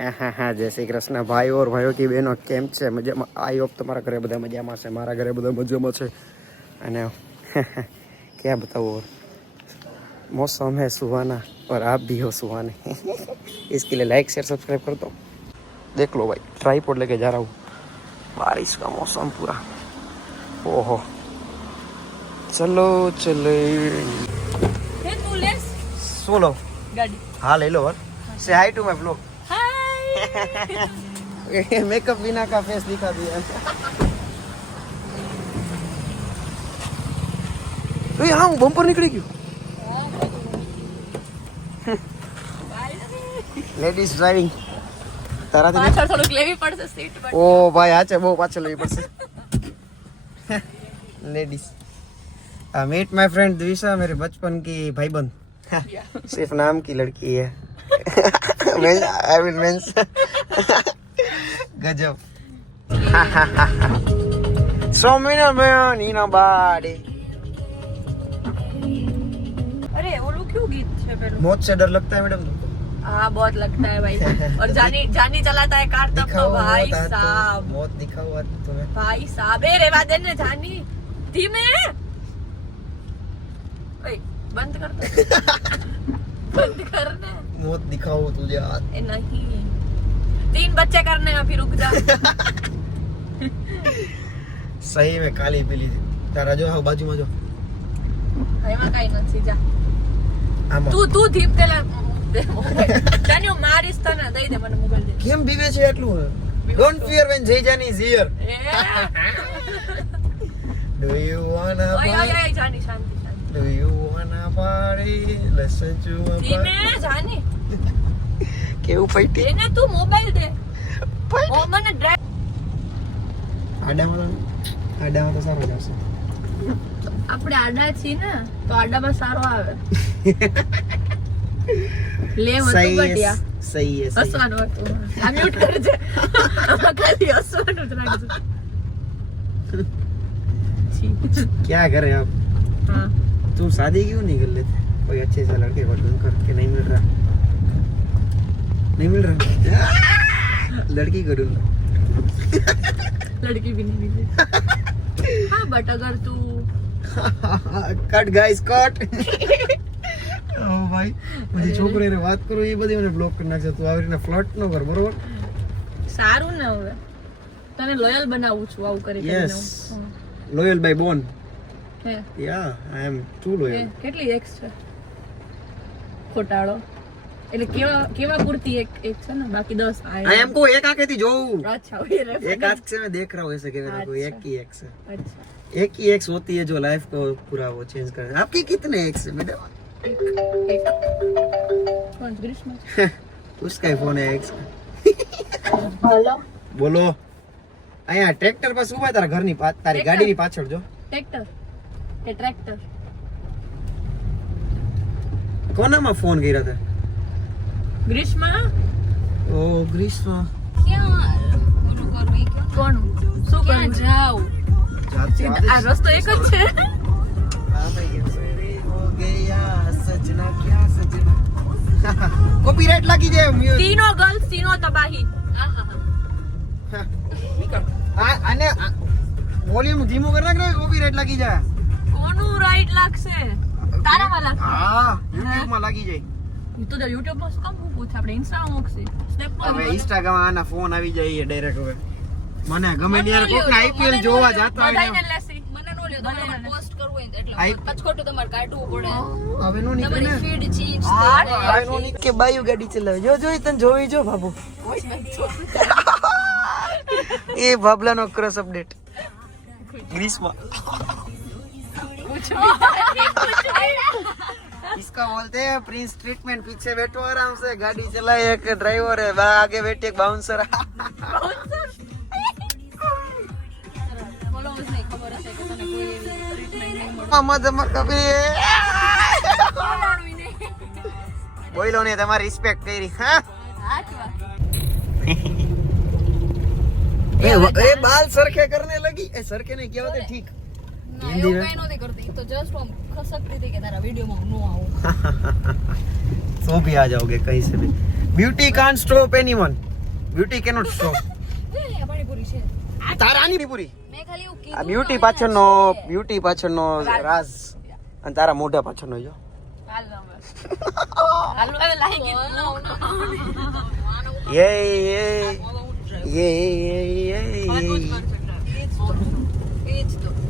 हाँ जय श्री कृष्ण भाई और भाइयों की बहनों केम छे मजामा आई होप तुम्हारा घरे બધા મજામાં છે મારા ઘરે બધા મજામાં છે અને क्या बताऊँ और मौसम है सुहाना और आप भी हो सुहाने इसके लिए लाइक शेयर सब्सक्राइब कर दो देख लो भाई ट्राइपॉड लेके जा रहा हूँ बारिश का मौसम पूरा ओहो चलो चले सोलो गाड़ी हाँ hello say hi to my blog makeup बिना का फेस दिखा दिया तो यहाँ हूँ बम्पर निकली क्यों लेडीज ड्राइविंग तारा પાછળ થોડુંક લેવી પડશે સીટ પર ओ भाई आज બહુ પાછળ લેવી પડશે लेडीज मीट माय फ्रेंड द्विशा मेरे बचपन की भाईबंद सिर्फ नाम की लड़की है आई विल मेंशन गजब सोमिना में नीना बाड़ी अरे वो लोग क्यों गीत है पहले मौत से डर लगता है मैडम तुमको हाँ बहुत लगता है भाई और जानी चलाता है कार तब तो भाई साहब मौत दिखा हुआ तुम्हें भाई साहब ए रेवा दे ने जानी धीमे ओए बंद कर दो बंद करना मौत दिखाओ तुझे आज ए नहीं 3 बच्चे करने हैं फिर रुक जा सही में काली पीली तारा जो है बाजू में जो એમાં કાઈ નથી જા આમાં તું ધીમ પેલા જાન્યો મારીસ તને દઈ દે મને મોબાઈલ દે કેમ બીવે છે એટલું don't fear when Jayjani is here do you wanna ઓય ઓય ઓય જાની શાંતિ શાંતિ do you wanna party listen to ધીમે જાની કેવું ફાઈટી એને તું મોબાઈલ દે ઓ મને ડ્રાઈવ આડામાં તો સારું જ આવશે આપણે આડા છીએ ને તો આડામાં સારો આવે લે મત બટિયા સહી है હસવાનું હતું આ મ્યુટ કરજે આમાં ખાલી હસવાનું જ રાખજો क्या करे अब हाँ तुम शादी क्यों नहीं कर लेते कोई अच्छे से लड़के को ढूंढ कर के नहीं मिल रहा लड़की को ढूंढ लड़की भी नहीं मिली हाँ बट अगर तू कट गाइस कट ઓ ભાઈ બધી છોકરીને વાત કરો એ બધી મને બ્લોક કરી નાખશે તું આવી રીતના ફ્લર્ટ ન કર બરોબર સારું ને હવે તને લોયલ બનાવું છું આવું કરી યસ લોયલ બાય બોર્ન હે યા આઈ એમ ટુ લોયલ કેટલી એક્સ છે ખોટાળો એટલે કેવા પૂરતી એક છે ને બાકી 10 आई एम को एक आंखें थी जो अच्छा ये रे एक आंख से मैं देख रहा हूँ ऐसे कि मेरे को एक ही एक्स है अच्छा एक ही एक्स होती है जो लाइफ को पूरा वो चेंज कर आपकी कितने एक्स है मैडम एक कौन ग्रीष्मा उसका ही फोन है एक्स हेलो बोलो અહીંયા ટ્રેક્ટર પર ઉભા તારા ઘરની તારી ગાડીની પાછળ જો ट्रैक्टर ये ट्रैक्टर કોનામાં ફોન કર્યા હતા ग्रीष्मा ઓ ગ્રીષ્મા ક્યાં ઓલું કરું ઈ કોણ શું કરું જાવ આ રસ્તો એક જ છે કોપીરાઈટ લાગી જાય तीनों गर्ल्स तीनों तबाही આને વોલ્યુમ ધીમું કરી નાખ કોપીરાઈટ લાગી જાય કોનું રાઈટ લાગશે તારામાં લાગશે હા YouTube માં લાગી જાય તો YouTube માં શું કામ પૂછે આપણે ઇન્સ્ટામાં મૂકશે સ્નેપ પર હવે ઇન્સ્ટાગ્રામ આના ફોન આવી જાય ડાયરેક્ટ હવે મને ગમે ત્યારે કોકને આઈપીએલ જોવા જાતા હોય બધાને લેસી મને નો લ્યો તમારે પોસ્ટ કરવું હોય એટલે અચકોટું તમારે કાઢવું પડે હવે નો નીકળે ને ફીડ ચેન્જ હવે નો નીકળે કે બાયુ ગાડી ચલાવે જો જોઈ તને જોઈ જો બાબુ એ બાબલાનો ક્રોસ અપડેટ ग्रीष्मा इसका बोलते हैं प्रिंस ट्रीटमेंट पीछे बैठो आराम से गाड़ी चलाए एक ड्राइवर है आगे बैठे एक बाउंसर મત કભી બોલો ને તમારી રિસ્પેક્ટ કરી હા ए बाल सरखे करने लगी ए सरखे नहीं क्या होते ठीक हिंदी में नहीं करती तो जस्ट हम खसकती थी कि तेरा वीडियो में नो आऊं तो भी आ जाओगे कहीं से भी beauty can't stop anyone beauty cannot stop. Panipuri છે તારાની પૂરી મેં ખાલી એવું આ કીધું બ્યુટી પાછળનો રાજ અને તારા મોઢા પાછળનો જો હાલ હવે લાઈ ગયું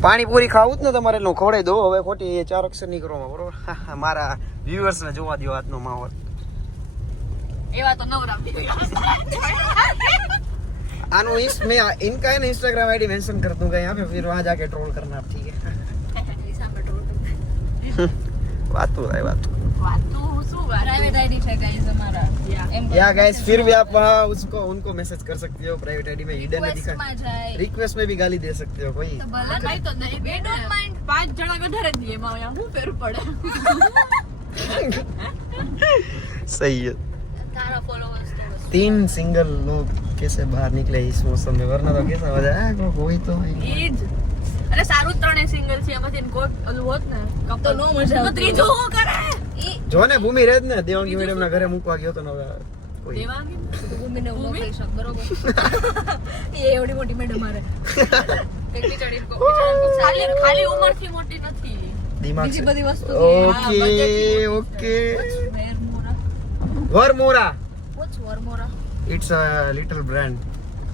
પાણીપુરી ખાવું જ ને તમારે એટલું ખવડાવી દો. હવે ખોટી એ 4 અક્ષર નહીં કરવામાં બરોબર. મારા વ્યુઅર્સ ને જોવા દો આજનો માહોલ. એવા તો નવરા आनो इस मैं इनका है ना इंस्टाग्राम आईडी मेंशन कर दूंगा यहाँ पे, फिर वहाँ जाके ट्रोल करना आप, ठीक है? बात तो है बात. प्राइवेट आईडी है गाइस हमारा या गाइस फिर भी आप वहाँ उसको उनको मैसेज कर सकते हो प्राइवेट आईडी में, हिडन में दिखा रिक्वेस्ट में भी गाली दे सकते हो कोई. ભલે ભાઈ તો નહીં વી ડોન્ટ માઇન્ડ 5 જણા વધારે દીએ માં હું ફેર પડે सही है. તારા ફોલોઅર્સ તો 3 सिंगल लोग कैसे बाहर निकले इस मौसम में, वरना तो कैसा मजा है कोई तो ઈ જ અરે સારું ત્રણે સિંગલ છે એમાંથી કોઈ ઓલું હોત ને તો નો મજા આવતી. ત્રીજો હું કરે ઈ જો ને ભૂમિ રેજ ને દેવાંગી મેડમ ના ઘરે મૂકવા ગયો તો ને હવે કોઈ દેવાંગી ભૂમિને હું મોકલી શક બરોબર એ એવડી મોટી મેડમ મારે કેટલી ચડી ખાલી ઉંમરથી મોટી નથી દિમાગ બીજી બધી વસ્તુ okay Warmora what's Warmora it's a little brand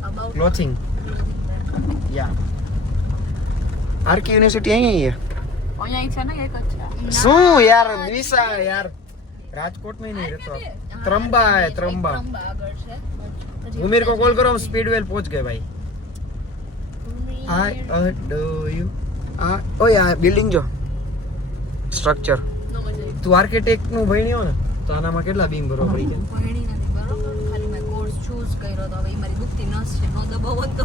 about clothing yeah RK University यही है અહીંયા છે ને એક જ છે શું યાર દિશા યાર રાજકોટ में नहीं रहता ત્રંબા है ત્રંબા આગળ છે उमेर को कॉल करो हम स्पीडवेल पहुंच गए भाई I adore you ओ यार બિલ્ડિંગ જો સ્ટ્રક્ચર નો મજા તું આર્કિટેક્ટ નું ભણ્યો ને તો આનામાં કેટલા બીમ ભરવા પડી ગયા ભણી નથી બરોબર ખાલી મેં કોર્સ ચૂઝ કર્યો તો હવે ઈ મારી દુખતી નસ છે નો દબાવો તો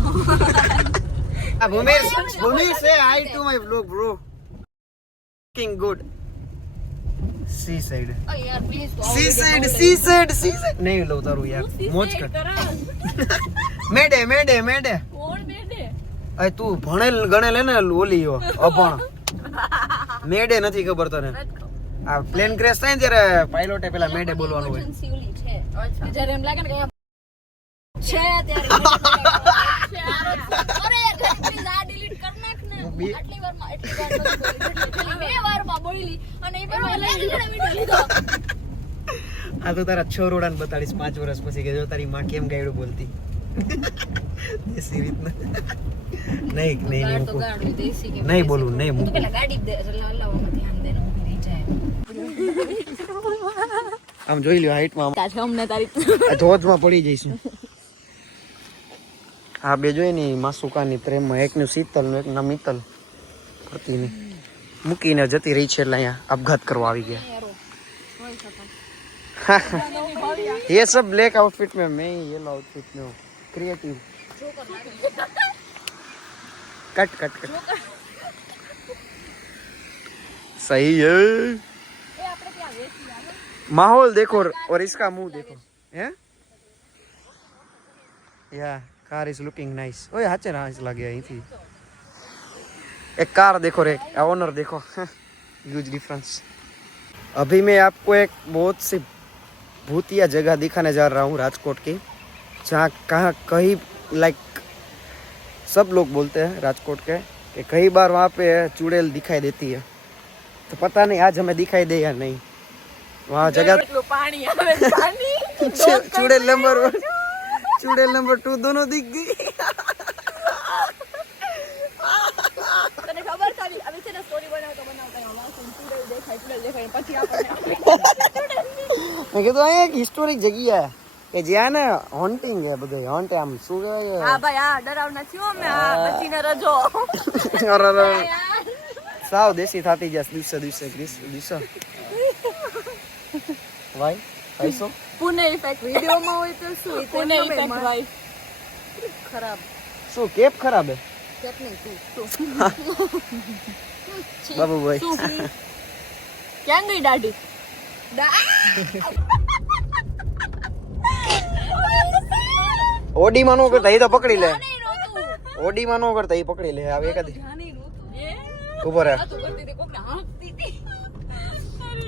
ભૂમિ say hi to my vlog bro looking good seaside ઓ યાર પ્લીઝ તો seaside નહીં લો તારું યાર મોજ કર મેડે કોણ મેડે અય તું ભણેલ ગણેલ હે ને ઓલી અભણ મેડે નથી ખબર તને આ પ્લેન ક્રેશ થાય ને ત્યારે પાયલોટે પેલા મેડે બોલવાનું હોય સિવલી છે જ્યારે એમ લાગે ને કે છે ત્યારે અરે યાર પ્લીઝ આ ડિલીટ કર નાખ ને એટલી વાર બે વારમાં બોલી અને એ પેલો લઈ વિડિયો લીધો આ તો તારા છોરોડાને બતાડીશ 5 વર્ષ પછી કે જો તારી માં કેમ ગાયડું બોલતી દેશી રીતના નહીં તો ગાડી દેશી કે નહીં બોલું નહીં તું પેલા ગાડી દે લાવવામાં ધ્યાન દે ને ઊભી રહી જાય આમ જોઈ લ્યો હાઈટમાં કાચ અમને તારી ધોધમાં પડી જઈશું આ બે જોઈ ને માસુકાની પ્રેમમાં એકનું શીતલ ને એકનું મિત્તલ કરતીને મૂકીને જતી રહી છે એટલે અહીંયા આપઘાત કરવા આવી ગયા ये सब ब्लैक आउटफिट में मैं येलो आउटफिट में हूँ क्रिएटिव कट सही है माहौल देखो और इसका मुंह देखो हैं या कार इज लुकिंग नाइस ओए हाचे नाइस लगे यहीं थी एक कार देखो रे ओनर देखो ह्यूज डिफरेंस अभी मैं आपको एक बहुत सी भूतिया जगह दिखाने जा रहा हूँ राजकोट की जहाँ कहीं लाइक सब लोग बोलते हैं राजकोट के कि कई बार वहाँ पे चुड़ैल दिखाई देती है तो पता नहीं आज हमें दिखाई दे या नहीं वहाँ जगह પાણી આવે પાણી चुड़ैल नंबर 2 दोनों दिख गई તને ખબર છે હવે છે ને સ્ટોરી બનાવતા વાસણ ચૂડેલ દેખાય પછી આપણને मैं कहता हूँ एक हिस्टोरिक जगह है કે જ્યાં ને હોન્ટિંગ હે બધું હોન્ટ આમ શું કહેવાય હા ભાઈ આ ડરાવના થયો અમે આ બચીને રજો અરે સાવ દેશી થાતી જસ દિવસે દિવસે વાય પૈસો પુણે ઇફેક્ટ વિડિયોમાં હોય તો શું પુણે ઇફેક્ટ ભાઈ ખરાબ શું કેપ ખરાબ હે કેપ નહીં તું બાબુ ભાઈ ક્યાં ગઈ દાઢી ઓડી માં નો કરતા એ તો પકડી લે ઓડી માં નો કરતા એ પકડી લે હવે એકાદી ઉપર હે તું કરતી તે કોકને હાંકતી હતી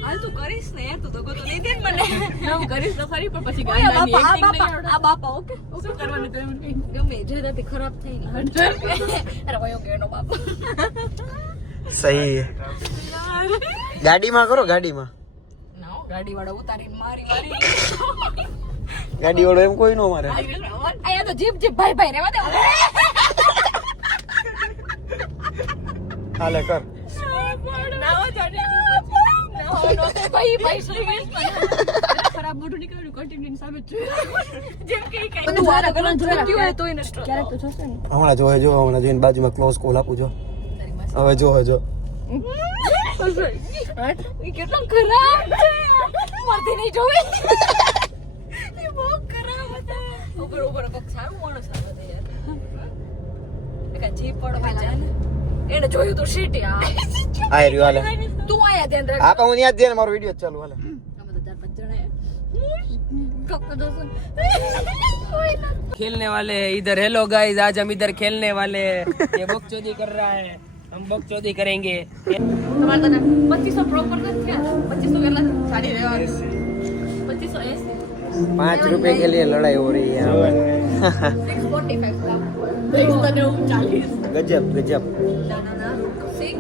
હાલ તું કરીશ ને યાર, તું તો ગોતો નહીં દે ને મને. હું કરીશ તો ખરી, પણ પછી ગાંડાની acting નહીં આવડે. આ બાપા ઓકે શું કરવાનું તો એમ કઈ ગમે જે રાતે ખરાબ થઈ ગઈ. અરે વયો ગયો એનો બાપ. સહી ગાડીમાં કરો, ગાડીમાં ગાડી વાળો ઉતારીને મારી મારી. ગાડી વાળો એમ કોઈ નો મારે. આયા તો જીપ જીપ ભાઈ ભાઈ રેવા દે. હાલે કર. નાવો જાડે. નાવો તો ભાઈ ભાઈ સુરેશ ખરાબ મોઢું નીકળ્યું કન્ટિન્યુ સામે જેમ કે કઈ બધું વારા કરવાનું જોયું હોય તોય નષ્ટ ક્યારેક તો જોશે ને. હમણાં જોહે જો, હમણાં જોઈને બાજુમાં ક્લોઝ કોલ આપું જો. હવે જો જો એ કેટલો ખરાબ છે. મરતી નહીં જોવે. એ બહુ ખરાબ હતા. ઉપર ઉપર કોક સારું માણસ આવે છે યાર. એક જીપ પડો ભાઈ એને જોયું તો શીટ યાર. આ રહ્યો હાલે. તું આયા ધ્યાન રાખ. આ પણ હું યાદ દે ને, મારો વિડિયો ચાલુ હાલે. આમાં તો 4-5 જણા કક્કો દોસન. खेलने वाले हैं इधर। हेलो गाइस, आज हम इधर खेलने वाले हैं। ये बकचोदी कर रहा है, हम बकचोदी करेंगे। તમારે તને 2500 પ્રોપર નથી થયા. 2500 કેટલા સાડી રહેવા 2580 5 रुपए के लिए लड़ाई हो रही है यहाँ 645 ગજબ गजब गजब. ના 6